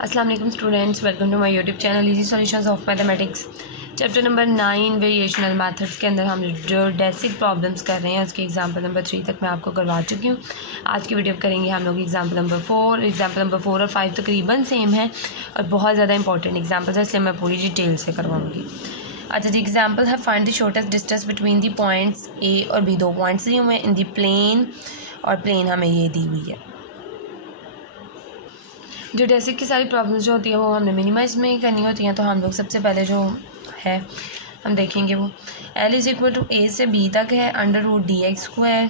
अस्सलाम वालेकुम students, welcome to my YouTube channel easy solutions of mathematics. Chapter number 9 variational methods के अंदर हम जो डेसिक प्रॉब्लम्स कर रहे हैं उसके एग्जांपल नंबर 3 तक मैं आपको करवा चुकी हूँ। आज की वीडियो करेंगे हम लोग एग्जांपल नंबर 4। एग्जांपल नंबर 4 और 5 तकरीबन सेम है और बहुत ज़्यादा इंपॉर्टेंट एग्जाम्पल्स है, इसलिए मैं पूरी डिटेल से करवाऊँगी। अच्छा जी, एग्जाम्पल है find the shortest distance between the points A और बी। दो पॉइंट्स दिए हुए हैं इन द प्लेन और प्लेन हमें ये दी हुई है। जो डेसिक की सारी प्रॉब्लम्स जो होती है वो हमने मिनिमाइज में ही करनी होती हैं। तो हम लोग सबसे पहले जो है हम देखेंगे वो L is equal to A से B तक है √dx²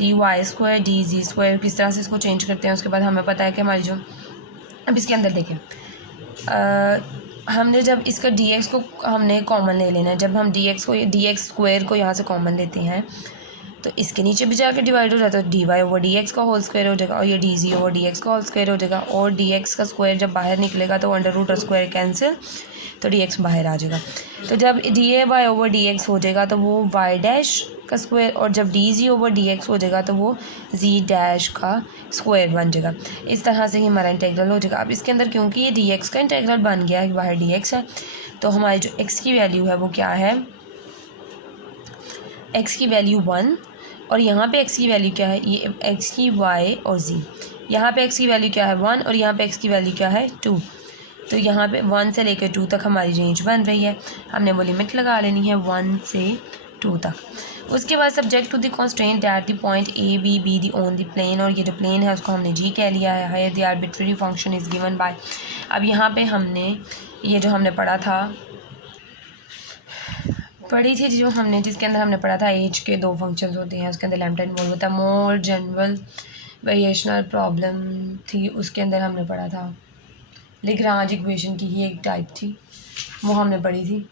dy² dz²। किस तरह से इसको चेंज करते हैं उसके बाद हमें पता है कि हमारी जो अब इसके अंदर देखें हमने जब इसका dx को हमने कॉमन ले लेना है। जब हम dx² को यहाँ से कॉमन लेते हैं तो इसके नीचे भी जाकर डिवाइड हो जाता है, तो dy/dx का होल स्क्वायर हो जाएगा और ये dz/dx का होल स्क्वायर हो जाएगा। और dx का स्क्वायर जब बाहर निकलेगा तो √² कैंसिल, तो dx बाहर आ जाएगा। तो जब dy/dx हो जाएगा तो वो y' का स्क्वायर, और जब dz/dx हो जाएगा तो वो z' का स्क्वायर बन जाएगा। इस तरह से ही हमारा इंटीग्रल हो जाएगा। अब इसके अंदर क्योंकि ये dx का इंटीग्रल बन गया है, बाहर dx है, तो हमारी जो x की वैल्यू है वो क्या है, x की वैल्यू 1 और यहाँ पे x की वैल्यू क्या है, ये x की y और z। यहाँ पे x की वैल्यू क्या है 1 और यहाँ पे x की वैल्यू क्या है 2। तो यहाँ पे 1 से लेकर 2 तक हमारी रेंज बन रही है। हमने वो लिमिट लगा लेनी है 1 से 2 तक। उसके बाद subject to the constraint that the point A B be the on the plane, और ये जो प्लेन है उसको हमने जी कह लिया है। The arbitrary function is given by. अब यहाँ पे हमने ये जो हमने पढ़ा था जो हमने जिसके अंदर हमने पढ़ा था एज के दो फंक्शंस होते हैं, उसके अंदर लैम्डा इन्वॉल्व होता है। मोर जनरल वेरिएशनल प्रॉब्लम थी, उसके अंदर हमने पढ़ा था लाग्रांज इक्वेशन की ही एक टाइप थी, वो हमने पढ़ी थी।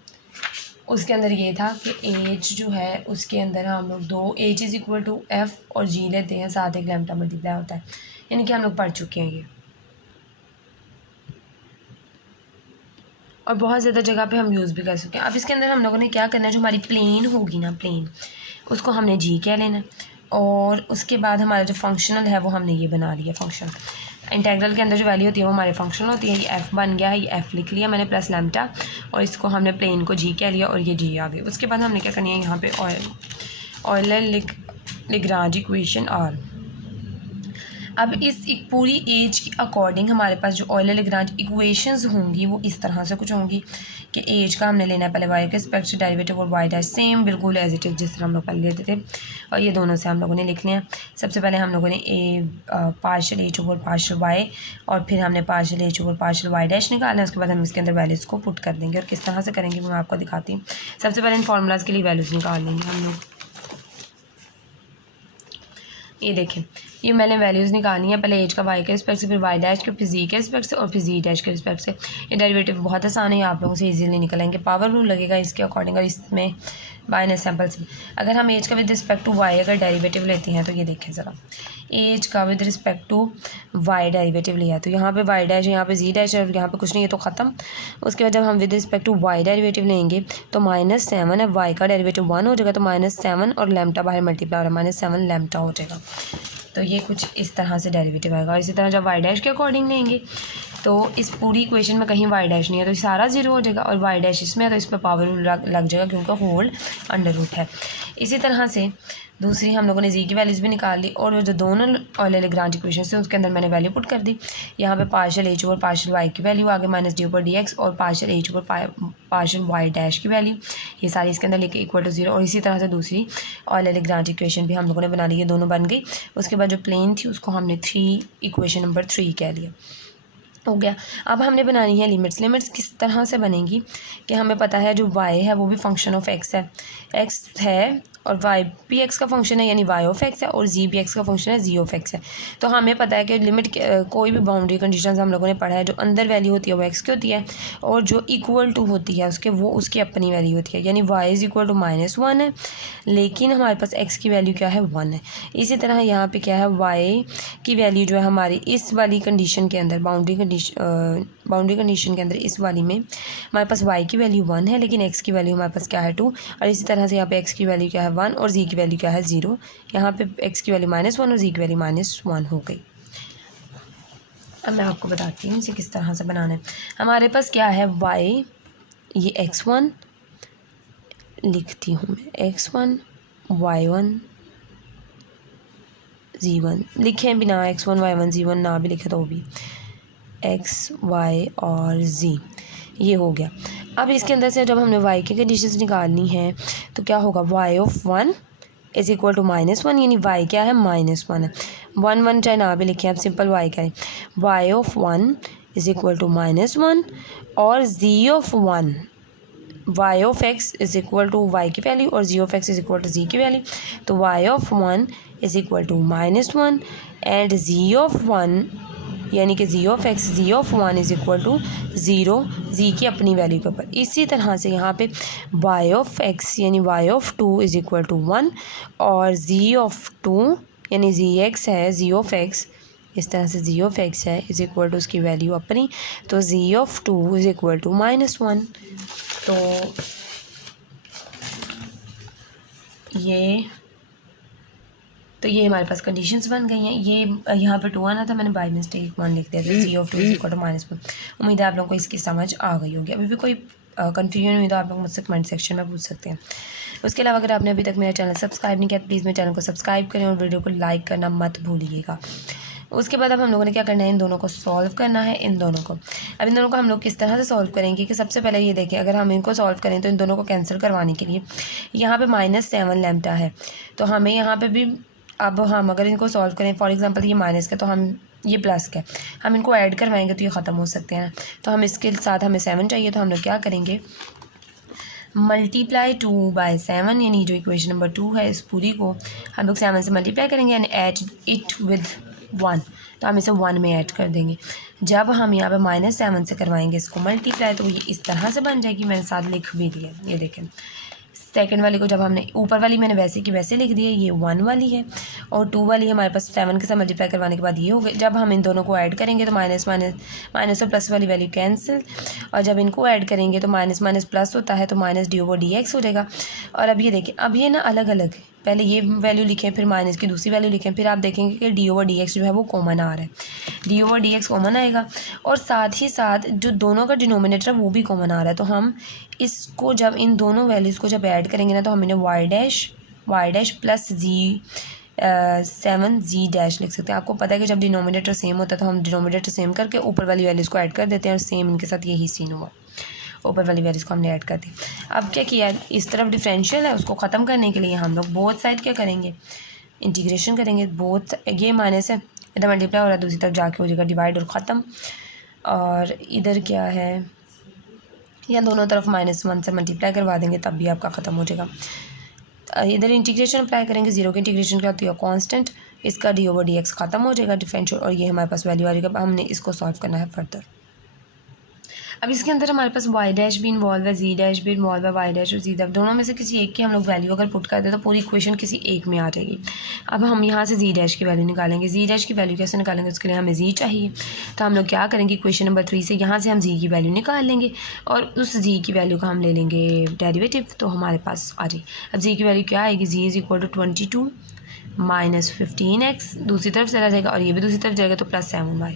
उसके अंदर ये था कि एज जो है उसके अंदर हम लोग दो H is equal to F और जी लेते हैं, साथ एक लैम्डा मल्टीप्लाई होता है, यानी कि हम लोग पढ़ चुके हैं ये। और बहुत ज़्यादा जगह पे हम यूज़ भी कर सकते हैं। अब इसके अंदर हम लोगों ने क्या करना है, जो हमारी प्लेन होगी ना, प्लेन उसको हमने जी कह लेना, और उसके बाद हमारा जो फंक्शनल है वो हमने ये बना लिया फंक्शन। इंटीग्रल के अंदर जो वैल्यू होती है वो हमारे फंक्शनल होती है। ये एफ़ बन गया है, ये एफ़ लिख लिया मैंने प्लस लैम्डा, और इसको हमने प्लेन को जी कह लिया और ये जी आ गई। उसके बाद हमने क्या करनी है, यहाँ पे ऑयलर लाग्रांज इक्वेशन आर। अब इस एक पूरी एज के अकॉर्डिंग हमारे पास जो ऑयलर लाग्रांज इक्वेशंस होंगी वो इस तरह से कुछ होंगी कि एज का हमने लेना है पहले वाई के रिस्पेक्ट से डेरिवेटिव और वाई डैश सेम बिल्कुल एज इट इज जिस तरह हम लोग पहले लेते थे, और ये दोनों से हम लोगों ने लिख लिया। सबसे पहले हम लोगों ने partial H over partial Y और फिर हमने partial H over partial Y dash निकालना है। उसके बाद हम इसके अंदर वैल्यूज़ को पुट कर देंगे, और किस तरह से करेंगे वो मैं आपको दिखाती हूँ। सबसे पहले इन फार्मूलाज के लिए वैल्यूज़ निकाल लेंगे हम लोग। ये देखें, ये मैंने वैल्यूज़ निकालनी है, पहले एज का वाई के रिस्पेक्ट से, फिर वाई डैश के, फिर जी के रिस्पेक्ट से, और फिर जी डैश के रिस्पेक्ट से। ये डेरिवेटिव बहुत आसान है, आप लोगों से इजीली निकलेंगे। पावर रूल लगेगा इसके अकॉर्डिंग, और इसमें माइनस सैम्पल से अगर हम एज का विद रिस्पेक्ट टू वाई अगर डेरिवेटिव लेते हैं तो ये देखें ज़रा, एज का with respect to Y derivative लिया तो यहाँ पे वाई डैश, यहाँ पे जी डैश, और यहाँ पे कुछ नहीं है तो ख़त्म। उसके बाद जब हम with respect to Y derivative लेंगे तो -7 है, वाई का डेरिवेटिव 1 हो जाएगा, तो -7 और लैम्डा बाहर मल्टीप्लाई हो रहा है, -7 लैम्डा हो जाएगा। तो ये कुछ इस तरह से डेरिवेटिव आएगा। और इसी तरह जब वाई डैश के अकॉर्डिंग लेंगे तो इस पूरी इक्वेशन में कहीं वाई डैश नहीं है तो सारा ज़ीरो हो जाएगा, और वाई डैश इसमें है तो इस पर पावर लग जाएगा क्योंकि होल अंडर रूट है। इसी तरह से दूसरी हम लोगों ने जी की वैल्यूज़ भी निकाल ली, और जो दोनों ऑयलर लाग्रांज इक्वेशन से उसके अंदर मैंने वैल्यू पुट कर दी। यहाँ पे partial H over partial Y की वैल्यू आ गई -d/dx, और partial H over partial Y dash की वैल्यू, ये सारी इसके अंदर लेके इक्वल टू 0। और इसी तरह से दूसरी ऑयलर लाग्रांज इक्वेशन भी हम लोगों ने बना ली, ये दोनों बन गई। उसके बाद जो प्लेन थी उसको हमने इक्वेशन नंबर 3 कह लिया, हो गया। अब हमने बनानी है लिमिट्स। लिमिट्स किस तरह से बनेंगी कि हमें पता है जो y है वो भी फंक्शन ऑफ x है, x है और y भी x का फंक्शन है यानी y ऑफ x है, और z भी x का फंक्शन है, z ऑफ x है। तो हमें पता है कि लिमिट कोई भी बाउंड्री कंडीशंस हम लोगों ने पढ़ा है, जो अंदर वैल्यू होती है वो x की होती है, और जो इक्वल टू होती है उसके वो उसकी अपनी वैल्यू होती है, यानी y इज़ इक्वल टू -1 है, लेकिन हमारे पास x की वैल्यू क्या है 1 है। इसी तरह यहाँ पे क्या है, y की वैल्यू जो है हमारी इस वाली कंडीशन के अंदर बाउंड्री कंडीशन के अंदर इस वाली में हमारे पास y की वैल्यू 1 है, लेकिन x की वैल्यू हमारे पास क्या है 2, और इसी तरह से यहाँ पे x की वैल्यू क्या है 1 और z की वैल्यू क्या है 0। यहाँ पे x की वैल्यू -1 और z की वैल्यू -1 हो गई। अब मैं आपको बताती हूँ इसे किस तरह से बनाना है। हमारे पास क्या है, y, ये x1 लिखती हूँ मैं, x1 y1 z1 लिखें बिना, x1 y1 z1 ना भी लिखे तो भी x y और z, ये हो गया। अब इसके अंदर से जब हमने y की कंडीशंस निकालनी है तो क्या होगा, y of 1 is equal to -1, यानी y क्या है, -1 है। 1 1 चाहे ना भी लिखें, आप सिंपल y करें, y of 1 is equal to -1 और z of 1, y of x is equal to y की वैल्यू और z of x is equal to z की वैल्यू। तो y of 1 is equal to -1 and z of 1 यानी कि z of 1 is equal to 0, z की अपनी वैल्यू के ऊपर। इसी तरह से यहाँ पे y ऑफ x यानी y of 2 is equal to 1 और z ऑफ 2 यानी z x है, z ऑफ x इस तरह से z ऑफ x है इज इक्वल टू उसकी वैल्यू अपनी, तो z of 2 is equal to -1। तो ये हमारे पास कंडीशंस बन गई हैं। ये यहाँ पे 2 आना था, मैंने बाय मिस्टेक 1 लिख दिया था, z of 2 is equal to -1। उम्मीद है आप लोगों को इसकी समझ आ गई होगी। अभी भी कोई कन्फ्यूजन हुई तो आप लोग मुझसे कमेंट सेक्शन में पूछ सकते हैं। उसके अलावा अगर आपने अभी तक मेरा चैनल सब्सक्राइब नहीं किया तो प्लीज़ मेरे चैनल को सब्सक्राइब करें और वीडियो को लाइक करना मत भूलिएगा। उसके बाद अब हम लोगों ने क्या करना है, इन दोनों को सॉल्व करना है। इन दोनों को हम लोग किस तरह से सॉल्व करेंगे कि सबसे पहले ये देखें, अगर हम इनको सॉल्व करें तो इन दोनों को कैंसिल करवाने के लिए यहाँ पे -7 लैम्डा है, तो हमें यहाँ पे भी अब हम अगर इनको सॉल्व करें, फॉर एग्जांपल ये माइनस का तो हम ये प्लस का, हम इनको ऐड करवाएंगे तो ये ख़त्म हो सकते हैं। तो हम इसके साथ हमें 7 चाहिए, तो हम लोग क्या करेंगे, मल्टीप्लाई 2/7 यानी जो इक्वेशन नंबर 2 है इस पूरी को हम लोग 7 से मल्टीप्लाई करेंगे एंड ऐड इट विद 1, तो हम इसे 1 में ऐड कर देंगे। जब हम यहाँ पे -7 से करवाएंगे इसको मल्टीप्लाई तो ये इस तरह से बन जाएगी। मैंने साथ लिख भी दिया, ये देखें। सेकंड वाली को जब हमने ऊपर वाली मैंने वैसे की वैसे लिख दी है, ये 1 वाली है और 2 वाली हमारे पास 7 के साथ मल्टीप्लाई करवाने के बाद ये हो गए। जब हम इन दोनों को ऐड करेंगे तो माइनस और प्लस वाली वैल्यू कैंसिल, और जब इनको ऐड करेंगे तो माइनस माइनस प्लस होता है तो माइनस dy/dx हो जाएगा। और अब ये देखें, अब ये ना अलग अलग है, पहले ये वैल्यू लिखें फिर माइनस की दूसरी वैल्यू लिखें, फिर आप देखेंगे कि dy/dx जो है वो कॉमन आ रहा है, dy/dx कॉमन आएगा और साथ ही साथ जो दोनों का डिनोमिनेटर है वो भी कॉमन आ रहा है। तो हम इसको जब इन दोनों वैल्यूज़ को जब ऐड करेंगे ना तो हम इन्हें y डैश प्लस 7z लिख सकते हैं। आपको पता है कि जब डिनोमिनेटर सेम होता है तो हम डिनोमिनेटर सेम करके ऊपर वाली वैल्यूज़ को ऐड कर देते हैं और सेम इनके साथ यही सीन हुआ, ऊपर वाली वैल्यूज़ को हमने ऐड कर दी। अब क्या किया, इस तरफ डिफरेंशियल है उसको ख़त्म करने के लिए हम लोग बोथ साइड क्या करेंगे, इंटीग्रेशन करेंगे। बोथ ये माइनस है, इधर मल्टीप्लाई हो रहा है, दूसरी तरफ जाके हो जाएगा डिवाइड और ख़त्म। और इधर क्या है, या दोनों तरफ -1 से मल्टीप्लाई करवा देंगे तब भी आपका ख़त्म हो जाएगा। इधर इंटीग्रेशन अप्लाई करेंगे, जीरो की इंटीग्रेशन क्या होती है, कांस्टेंट, इसका dy/dx ख़त्म हो जाएगा डिफरेंशियल, और ये हमारे पास वैल्यू आ जाएगा। अब हमने इसको सॉल्व करना है फर्दर। अब इसके अंदर हमारे पास y डैश भी इन्वॉल्व है, z डैश भी इन्वॉल्व है, y डैश और z डैश दोनों में से किसी एक की हम लोग वैल्यू अगर पुट करते हैं तो पूरी इक्वेशन किसी एक में आ जाएगी। अब हम यहाँ से z डैश की वैल्यू निकालेंगे। z डैश की वैल्यू कैसे निकालेंगे, उसके लिए हमें z चाहिए, तो हम लोग क्या करेंगे, इक्वेशन नंबर 3 से यहाँ से हम z की वैल्यू निकाल लेंगे और उस z की वैल्यू का हम ले लेंगे डेरिवेटिव, तो हमारे पास आ जाए। अब z की वैल्यू क्या आएगी, z is equal to 22 minus 15x, दूसरी तरफ चला जाएगा और ये भी दूसरी तरफ जाएगा तो +7y,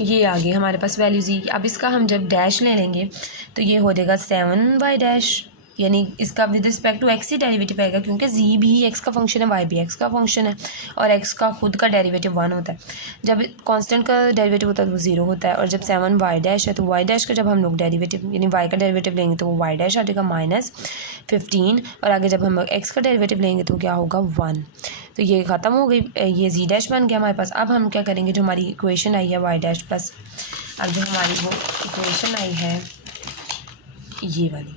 ये आ गई हमारे पास वैल्यू z। अब इसका हम जब डैश ले लेंगे तो ये हो जाएगा 7y डैश, यानी इसका विद रिस्पेक्ट टू x ही डेरिवेटिव आएगा क्योंकि z भी x का फंक्शन है, y भी x का फंक्शन है और x का खुद का डेरिवेटिव 1 होता है। जब कांस्टेंट का डेरिवेटिव होता है तो वो 0 होता है, और जब 7y डैश है तो y डैश का जब हम लोग डेरिवेटिव यानी y का डेरिवेटिव लेंगे तो वो y डैश आ जाएगा -15, और आगे जब हम x का डेरिवेटिव लेंगे तो क्या होगा 1। तो ये ख़त्म हो गई, ये z डैश बन गया हमारे पास। अब हम क्या करेंगे, जो हमारी इक्वेशन आई है y डैश प्लस, अब जो हमारी वो इक्वेशन आई है ये वाली,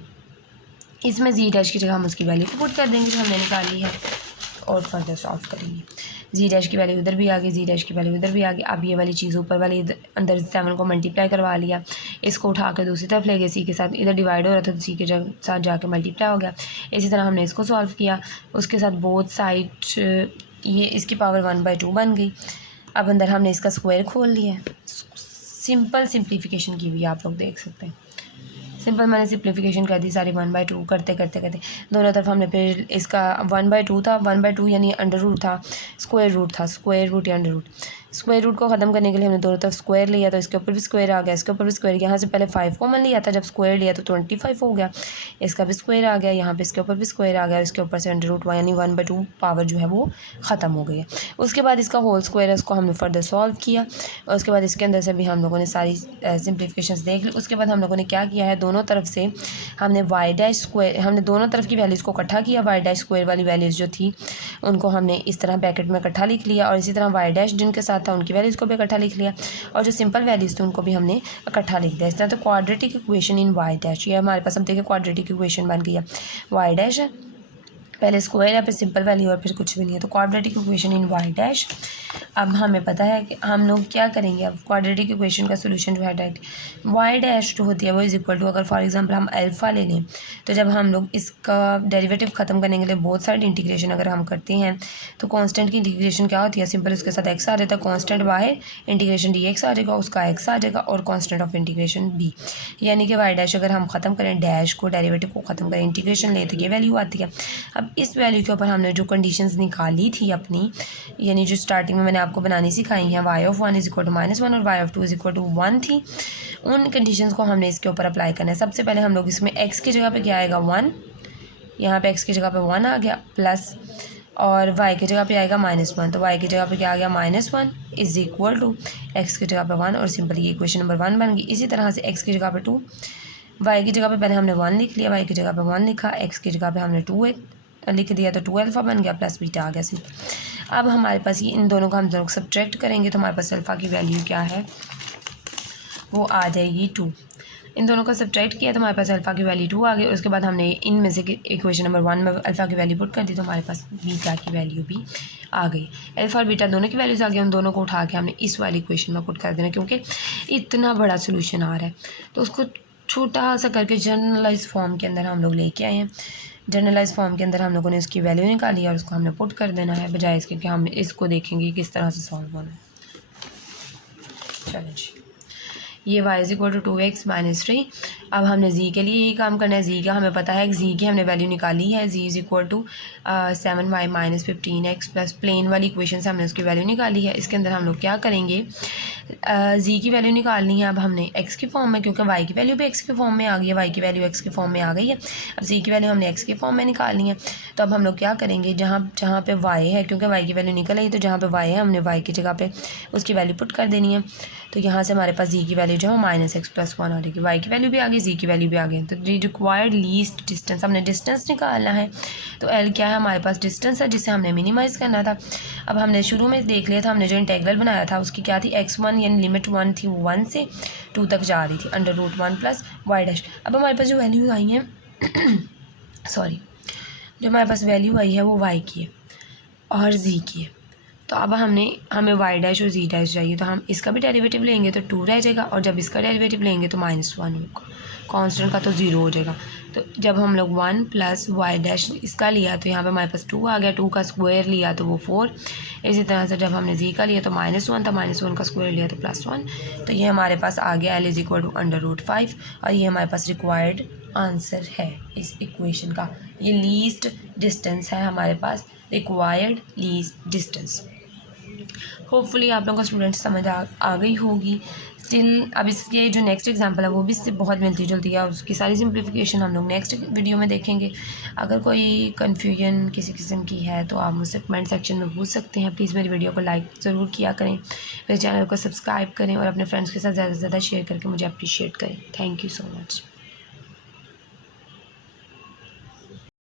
इसमें z डैश की जगह हम उसकी वैल्यू को पुट कर देंगे जो हमने निकाली है और फर्दर सॉल्व करेंगे। z डैश की वैल्यू उधर भी आ गई, z डैश की वैल्यू उधर भी आ गई। अब ये वाली चीज़ ऊपर वाली अंदर 7 को मल्टीप्लाई करवा लिया, इसको उठा कर दूसरी तरफ ले गए, c के साथ इधर डिवाइड हो रहा था तो c के साथ जाके मल्टीप्लाई हो गया। इसी तरह हमने इसको सॉल्व किया, उसके साथ बोथ साइड ये इसकी पावर 1/2 बन गई। अब अंदर हमने इसका स्क्वायर खोल लिया है, सिंपल सिंप्लीफिकेशन की हुई आप लोग देख सकते हैं। सिंपल मैंने सिंप्लीफिकेशन कर दी सारी 1/2 करते करते करते दोनों तरफ हमने फिर इसका 1/2 था 1/2 यानी अंडर रूट था, स्क्वायर रूट या अंडर रूट। स्क्वायर रूट को ख़त्म करने के लिए हमने दोनों तरफ स्क्वायर लिया तो इसके ऊपर भी स्क्वायर आ गया, इसके ऊपर भी स्क्वायर। यहाँ से पहले 5 कॉमन लिया था, जब स्क्वायर लिया तो 25 हो गया, इसका भी स्क्वायर आ गया, यहाँ पे इसके ऊपर भी स्क्वायर आ गया, इसके ऊपर से अंडर रूट यानी 1/2 पावर जो है वो ख़त्म हो गई है। उसके बाद इसका होल स्क्वायर है, उसको हमने फर्दर सॉल्व किया और उसके बाद इसके अंदर से भी हम लोगों ने सारी सिम्प्लीफिकेशन देख ली। उसके बाद हम लोगों ने क्या किया है, दोनों तरफ से हमने वाई डैश स्क्वायर, हमने दोनों तरफ की वैल्यूज़ को इकट्ठा किया, वाई डैश स्क्वायर वाली वैल्यूज़ जो थी उनको हमने इस तरह ब्रैकेट में इकट्ठा लिख लिया और इसी तरह वाई डैश जिनके साथ था उनकी वैल्यूज़ को भी इकट्ठा लिख लिया और जो सिंपल वैल्यूज़ थी उनको भी हमने इकट्ठा लिख दिया। इस तरह तो quadratic equation in y dash, ये हमारे पास अब देखिए क्वाड्रेटिक इक्वेशन बन गई है। वाई डैश है, पहले स्क्वायर है, फिर सिंपल वैल्यू और फिर कुछ भी नहीं है, तो quadratic equation in y dash. अब हमें पता है कि हम लोग क्या करेंगे, अब क्वाड्रेटिक इक्वेशन का सोल्यूशन जो है डायरेक्ट वाई डैश जो होती है वो इज इक्वल टू, अगर फॉर एग्जांपल हम अल्फ़ा ले लें तो जब हम लोग इसका डेरिवेटिव ख़त्म करने के लिए बोथ साइड इंटीग्रेशन अगर हम करते हैं तो कांस्टेंट की इंटीग्रेशन क्या होती है, सिंपल उसके साथ एक्स आ जाता है, constant by integration d x आ जाएगा, उसका एक्स आ जाएगा और कांस्टेंट ऑफ इंटीग्रेशन बी, यानी कि वाई डैश अगर हम ख़त्म करें डैश को, डेरिवेटिव को ख़त्म करें, इंटीग्रेशन ले तो ये वैल्यू आती है। अब इस वैल्यू के ऊपर हमने जो कंडीशंस निकाली थी अपनी, यानी जो स्टार्टिंग में मैंने आपको बनानी सिखाई हैं, y of 1 is equal to -1 और y of 2 is equal to 1 थी, उन कंडीशंस को हमने इसके ऊपर अप्लाई करना है। सबसे पहले हम लोग इसमें एक्स की जगह पे क्या आएगा 1, यहाँ पे एक्स की जगह पे 1 आ गया प्लस, और वाई की जगह पे आएगा -1, तो वाई की जगह पे क्या आ गया -1 इज इक्वल टू एक्स की जगह पे 1 और सिंपल ये इक्वेशन नंबर 1 बन गई। इसी तरह से एक्स की जगह पे 2, वाई की जगह पे पहले हमने 1 लिख लिया, वाई की जगह पे 1 लिखा, एक्स की जगह पे हमने 2 लिख दिया तो 2 अल्फ़ा बन गया प्लस बीटा आ गया सिंपल। अब हमारे पास ये इन दोनों को हम दोनों सब्ट्रैक्ट करेंगे तो हमारे पास अल्फ़ा की वैल्यू क्या है, वो आ जाएगी 2। इन दोनों का सब्ट्रैक्ट किया तो हमारे पास अल्फ़ा की वैल्यू 2 आ गई। उसके बाद हमने इनमें से इक्वेशन नंबर 1 में अल्फ़ा की वैल्यू पुट कर दी तो हमारे पास बीटा की वैल्यू भी आ गई। अल्फ़ा और बीटा दोनों की वैल्यूज़ आ गई, उन दोनों को उठा के हमने इस वाली इक्वेशन में पुट कर देना, क्योंकि इतना बड़ा सोल्यूशन आ रहा है तो उसको छोटा सा करके जनरलाइज फॉर्म के अंदर हम लोग लेके आए हैं। जनरलाइज फॉर्म के अंदर हम लोगों ने उसकी वैल्यू निकाली और उसको हमने पुट कर देना है, बजाय इसके कि हम इसको देखेंगे किस तरह से सॉल्व होना है। चलो जी, ये y is equal to 2x minus 3। अब हमने z के लिए यही काम करना है। z का हमें पता है, z की हमने वैल्यू निकाली है, z is equal to 7y minus 15x plus plane वाली इक्वेशन से हमने उसकी वैल्यू निकाली है। इसके अंदर हम लोग क्या करेंगे, z की वैल्यू निकालनी है अब हमने x की फॉर्म में, क्योंकि y की वैल्यू भी x के फॉर्म में आ गई है, y की वैल्यू x के फॉर्म में आ गई है। अब z की वैल्यू हमने x के फॉर्म में निकालनी है, तो अब हम लोग क्या करेंगे, जहाँ पे y है, क्योंकि y की वैल्यू निकल आई तो जहाँ पे y है हमने y की जगह पे उसकी वैल्यू पुट कर देनी है। तो यहाँ से हमारे पास z की वैल्यू जो है -x + 1 आ जाएगी, y की वैल्यू भी आ गई, z की वैल्यू भी आ गई। तो रिक्वायर्ड लीस्ट डिस्टेंस, हमने डिस्टेंस निकालना है, तो l क्या है, हमारे पास डिस्टेंस है जिसे हमने मिनिमाइज़ करना था। अब हमने शुरू में देख लिया था, हमने जो इंटेग्रल बनाया था उसकी क्या थी, x1 यानी लिमिट 1 थी, वो 1 से 2 तक जा रही थी, √1 + y डैश। अब हमारे पास जो वैल्यूज आई हैं सॉरी, जो हमारे पास वैल्यू आई है वो y की है और z की है। तो अब हमें y डैश और z डैश चाहिए, तो हम इसका भी डेरिवेटिव लेंगे तो 2 रह जाएगा, और जब इसका डेरिवेटिव लेंगे तो -1 होगा, कांस्टेंट का तो 0 हो जाएगा। तो जब हम लोग 1 + y डैश इसका लिया तो यहाँ पे हमारे पास 2 आ गया, 2 का स्क्वायर लिया तो वो 4। इसी तरह से जब हमने z का लिया तो -1 था, -1 का स्क्वायर लिया तो +1। तो ये हमारे पास आ गया l इज इक्वल टू √5, और ये हमारे पास रिक्वायर्ड आंसर है इस इक्वेशन का। ये लीस्ट डिस्टेंस है हमारे पास, रिक्वायर्ड लीस्ट डिस्टेंस। होपफुली आप लोगों को स्टूडेंट समझ आ गई होगी। स्टिल अब इसके जो नेक्स्ट एग्जांपल है वो भी इससे बहुत मिलती जुलती है, और उसकी सारी सिंप्लीफिकेशन हम लोग नेक्स्ट वीडियो में देखेंगे। अगर कोई कन्फ्यूजन किसी किस्म की है तो आप मुझसे कमेंट सेक्शन में पूछ सकते हैं। प्लीज़ मेरी वीडियो को लाइक ज़रूर किया करें, मेरे चैनल को सब्सक्राइब करें और अपने फ्रेंड्स के साथ ज़्यादा से ज़्यादा शेयर करके मुझे अप्रिशिएट करें। Thank you so much.